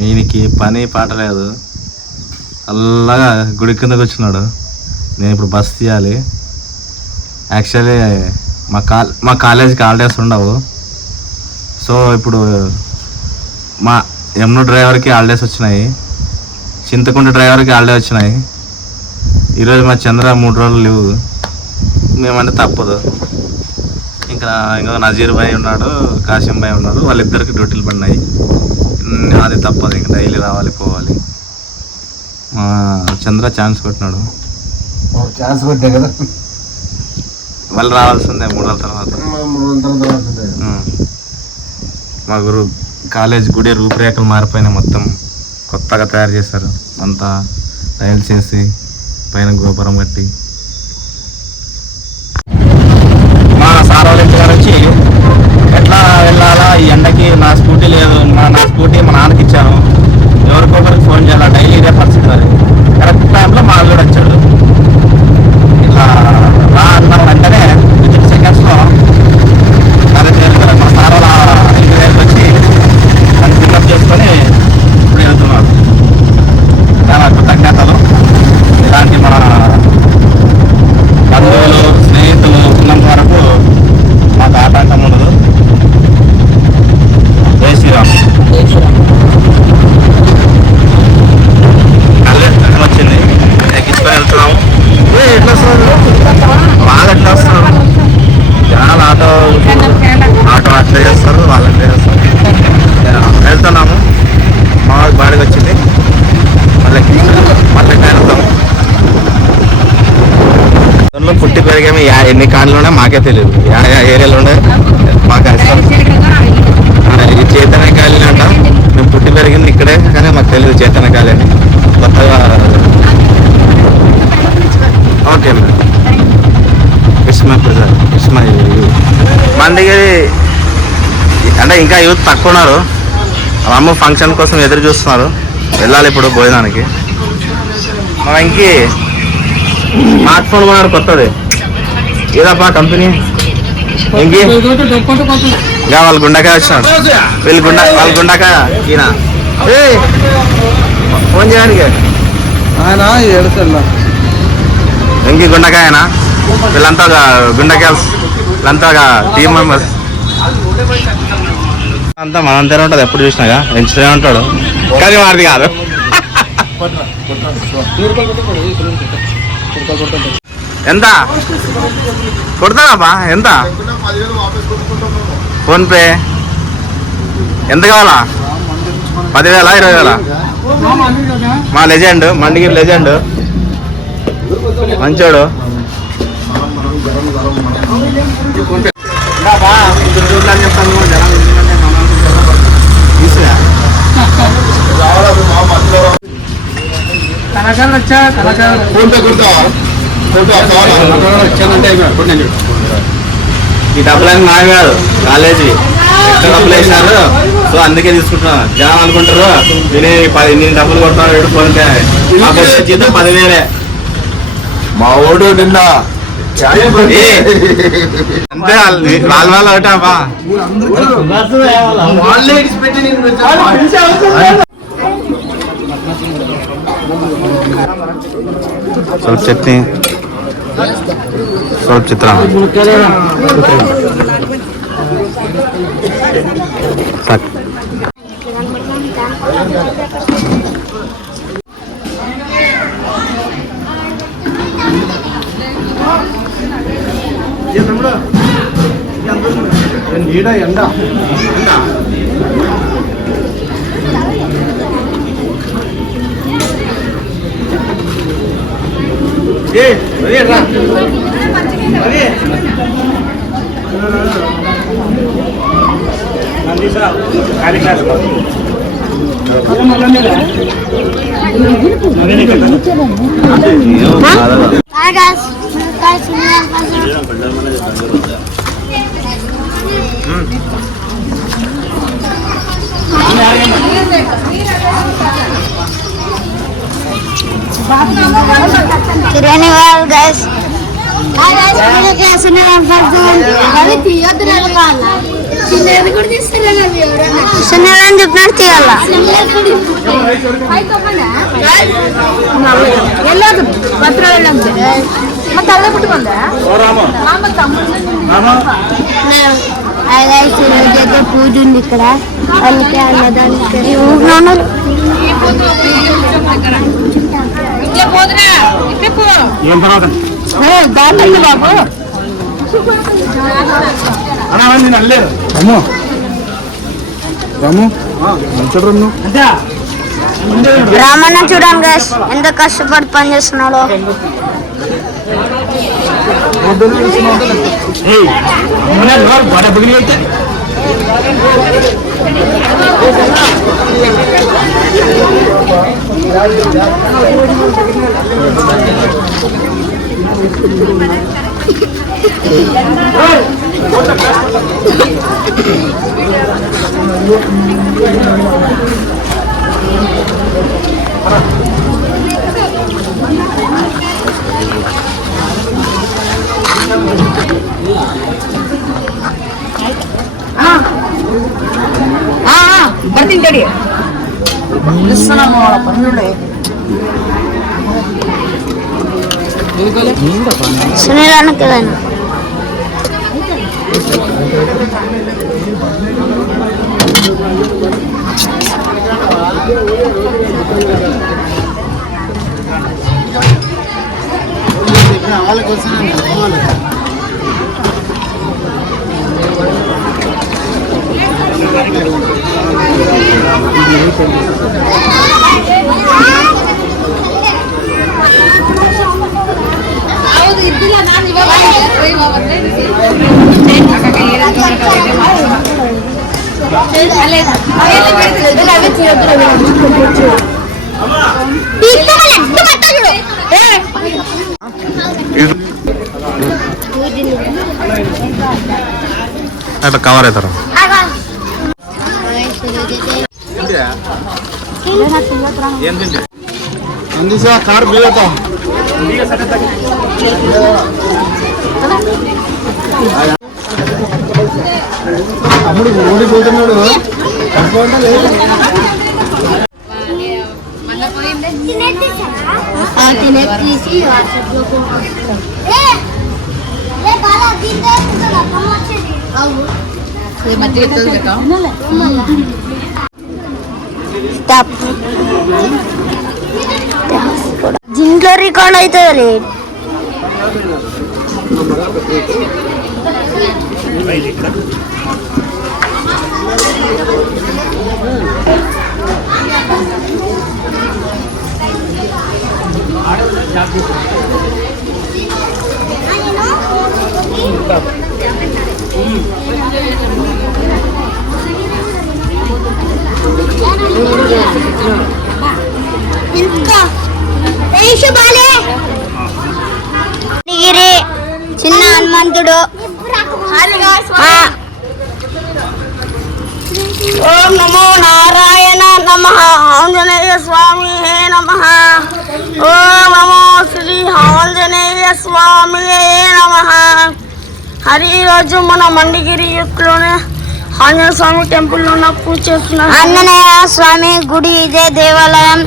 ఈయనకి పని పాట లేదు, అల్లగా గుడి కిందకు వచ్చినాడు. నేను ఇప్పుడు బస్ తీయాలి. యాక్చువల్లీ మా కాలేజీకి హాలిడేస్ ఉండవు. సో ఇప్పుడు మా ఎమ్ను డ్రైవర్కి హాలిడేస్ వచ్చినాయి, చింతకుంట డ్రైవర్కి హాలిడే వచ్చినాయి. ఈరోజు మా చంద్ర 3 రోజులు లీవు. మేమంటే తప్పదు. ఇంకా నజీర్ భాయ్ ఉన్నాడు, కాసిం భాయ్ ఉన్నాడు, వాళ్ళిద్దరికి డ్యూటీలు పడినాయి. అది తప్పదు, ఇంకా డైలీ రావాలి పోవాలి. మా చంద్ర ఛాన్స్ కొట్టినాడు. ఛాన్స్ కొట్టే కదా, వాళ్ళు రావాల్సిందే 3 రోజుల తర్వాత. మా గురు కాలేజ్ గుడి రూపురేఖలు మారిపోయినాయి, మొత్తం కొత్తగా తయారు చేశారు. అంతా టైల్స్ చేసి పైన గోపురం కట్టి. మా సార్ వాళ్ళ ఇంటి గారు వచ్చి ఎట్లా వెళ్ళాలా ఈ ఎండకి, నా స్కూటీ లేదు, నా స్కూటీ మా నాన్నకి ఇచ్చాను, ఎవరికొకరికి ఫోన్ చేయాలా, డైలీ ఇదే పరిస్థితి. మరి కరెక్ట్ టైంలో మా కూడా వచ్చాడు. ఇట్లా రా అన్న వెంటనే వితిన్ సెకండ్స్లో కాలేజ్ చేరుతారు. మా సార్ వాళ్ళ ఇంటి దగ్గరికి వచ్చి నన్ను పికప్ చేసుకొని ఇప్పుడు వెళ్తున్నాడు. చాలా కృతజ్ఞతలు. ఇలాంటి మన బంధువులు స్నేహితులు ఉన్నంత వరకు మాకు ఆటంకం ఉండదు. జై శ్రీరామ్. వచ్చింది ఎక్కించుకొని వెళ్తున్నాము. ఎట్లా వస్తున్నారు వాళ్ళు, ఎట్లా వస్తున్నారు జనాలు? ఆటో అట్లా చేస్తారు, వాళ్ళు అట్లా చేస్తారు. వెళ్తున్నాము. మా బాడికి వచ్చింది, మళ్ళీ వెళ్తాము. పుట్టి పెరిగాము, ఎన్ని కాళ్ళు ఉన్నాయి మాకే తెలియదు, ఏరియాలో ఉండే మాకు అసలు. ఇది చైతన్య కాలనీ అంట. మేము పుట్టి పెరిగింది ఇక్కడే, కానీ మాకు తెలియదు చైతన్య కాలనీ కొత్తగా. Okay madam. విస్మయ్ మందికి అంటే ఇంకా యూత్ తక్కువ ఉన్నారు. అమ్మ ఫంక్షన్ కోసం ఎదురు చూస్తున్నారు. వెళ్ళాలి ఇప్పుడు భోజనానికి. మా ఇంకి స్మార్ట్ ఫోన్ కొన్నారు కొత్తది, ఏదప్పా కంపెనీ ఇంకి. ఇంకా వాళ్ళు గుండకాయ వచ్చినాడు, వాళ్ళ గుండకాయ ఈయన ఫోన్ చేయడానికి ఆయన ఇంకి గుండకాయనా. వీళ్ళంతా గుండకాయల్స్, వీళ్ళంతా టీమ్ మెంబర్స్. అంతా మనంతనే ఉంటుంది, ఎప్పుడు చూసినాగా ఎంచుతూనే ఉంటాడు, కానీ వాడిది కాదు. ఎంత కొడతావా? ఎంత ఫోన్పే? ఎంత కావాలా? 10,000 20,000? మా లెజెండ్, మండిగిరి లెజెండ్, మంచోడు. ఈ డబ్బులన్నీ మావి కాదు, కాలేజీ ఎక్కడ డబ్బులు వేసినారు. సో అందుకే తీసుకుంటున్నాను. జనం అనుకుంటారు నేను డబ్బులు కొడతాను ఫోన్కే. మాకు వచ్చే జీతం 10,000. మా ఓడు నిన్న అంతే వాళ్ళ ఒకటాపా. ಸ್ವಲ್ಪ ಚಟ್ನಿ, ಸ್ವಲ್ಪ ಚಿತ್ರಾನ್ನ ಸಾಕು. ఎండ ఎండ Kirani well guys. Hi guys, video ke sunne fardan. Abi tiyod nalkala. Sunne kudu tisirana viyora. Sunne lan jupnar tiyalla. ಎಲ್ಲದು ಪತ್ರ ಎಲ್ಲ ಮತ್ತೆ ಅಲ್ಲೇ ಬಿಟ್ಟು ಬಂದೆ పూజ ఉంది ఇక్కడ అందుకే అన్నదానికి దాటండి బాబు రామన్న చూడండి గైస్ ఎంత కష్టపడి పని చేస్తున్నాడో. ಬರ್ತೀನಿ ತಡಿ ಸುನೀಲ್ ಅನ್ನಕ್ಕಿದೇನು అట్లా కవర్ అవుతారు. కార్ బీగతా అప్పుడు ఓడిపోతున్నాడు. దీంట్లో రికార్డ్ అవుతుంది. చిన్న హనుమంతుడు. ఓం నమో నారాయణ నమః. ఆంజనేయ స్వామి నమః. ఓం నమో శ్రీ ఆంజనేయ స్వామి నమః. హరి రోజు మన మండిగిరి యుక్లోనే ఆంజనేయ స్వామి టెంపుల్లో పూజ చేస్తున్నాం. ఆంజనేయ స్వామి గుడి ఇదే దేవాలయం.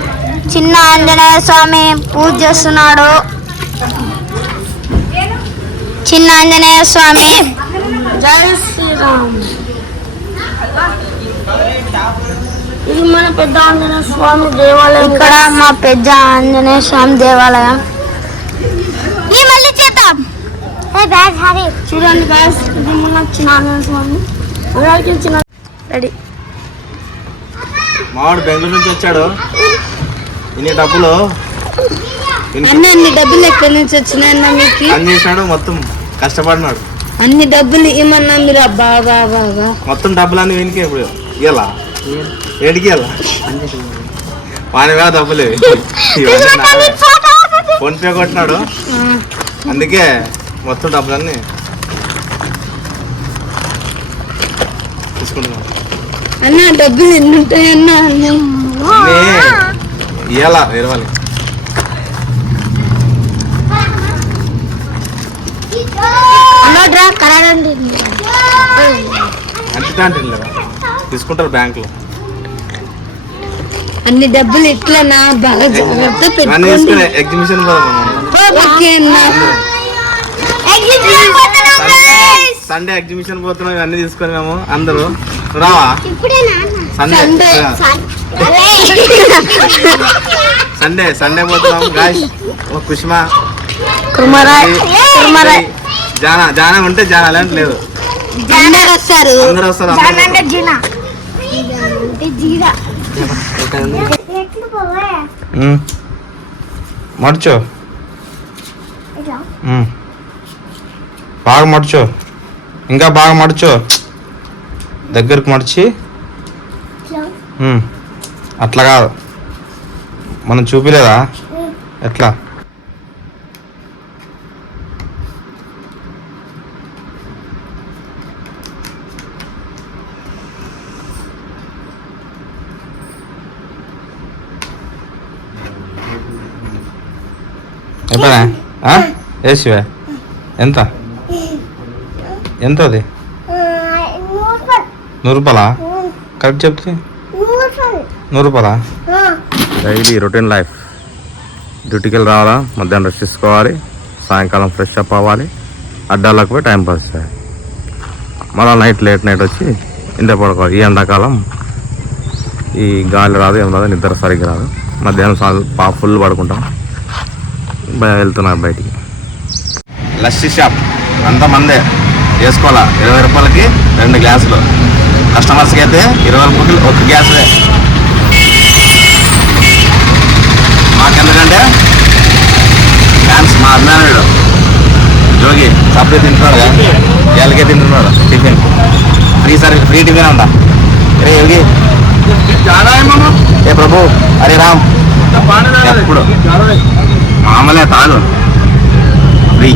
చిన్న ఆంజనేయ స్వామి పూజ చేస్తున్నాడు. చిన్న ఆంజనేయ స్వామి. జై శ్రీరామ్. ఇది మన పెద్ద ఆంజనేయ స్వామి దేవాలయం. ఇక్కడ మా పెద్ద ఆంజనేయ స్వామి దేవాలయం. మళ్ళీ చేద్దాం. చూడండి గాయస్, ఇది మన చిన్న ఆంజనేయ స్వామి. చిన్న రెడీ. మావాడు బెంగళూరు నుంచి వచ్చాడు. ఇన్ని డబ్బులు అన్ని డబ్బులు ఎక్కడి నుంచి వచ్చినాయన్నా మీకు? పని చేసినాడు, మొత్తం కష్టపడినాడు. అన్ని డబ్బులు ఏమన్నా మీరు? బాగా బాగా మొత్తం డబ్బులన్నీ వెనుక ఇప్పుడు ఇవ్వాలా? ఏడికి ఇవ్వాలా? వానివే డబ్బులే. ఫోన్ పే కొట్టినాడు, అందుకే మొత్తం డబ్బులన్నీ తీసుకుంటున్నాడు. అన్న డబ్బులు ఎన్ని ఉంటాయన్నా? ఇవ్వాలా వేరే వాళ్ళకి. అంటే తీసుకుంటారు బ్యాంకులో. అన్ని డబ్బులు ఇట్లా నా బాగా జాగ్రత్త ఇవన్నీ పెట్టుకోండి. తీసుకుని ఎగ్జిబిషన్ ఓకే అన్న. సండే ఎగ్జిబిషన్ పోతున్నాం ఇవన్నీ తీసుకొని మేము అందరూ రావా సండే సండే పోతున్నాం గాయస్ కుష్మా జానా ఉంటే జానా అలాంటి లేదు అందరూ వస్తారు. అందరూ వస్తారు మర్చో బాగా మర్చో ఇంకా బాగా మర్చో దగ్గరకు మర్చి అట్లా కాదు మనం చూపిలేదా ఎట్లా అయిపోయినా వేసివే ఎంత ఎంత అది 100 రూపాయలా కరెక్ట్ చెప్తే 100 రూపాయలా డైలీ రొటీన్ లైఫ్ డ్యూటీకి వెళ్ళి రావాలా మధ్యాహ్నం రెస్ట్ తీసుకోవాలి సాయంకాలం ఫ్రెష్ అప్ అవ్వాలి అడ్డాలకు పోయి టైం పాస్ చేయాలి మళ్ళీ లేట్ నైట్ వచ్చి ఇంట్లో పడుకోవాలి ఈ ఎండాకాలం ఈ గాలి రాదు ఏం రాదు నిద్ర సరిగ్గా రాదు మధ్యాహ్నం ఫుల్ పడుకుంటాం వెళ్తున్నా బయటికి లస్సీ షాప్ అంతమందే వేసుకోవాలా 20 రూపాయలకి 2 గ్లాసులు కస్టమర్స్కి అయితే 20 రూపాయలకి 1 గ్లాసులే మాకెందుకంటే ఫ్యాన్స్ మా అభిమానుడు జోగి సప్లీ తింటున్నాడు ఎల్కే తింటున్నాడు టిఫిన్ ఫ్రీ టిఫిన్ అంట రే యోగి ఏ ప్రభు హరే రామ్ ఎప్పుడు మామూలే తాగు ఫ్రీ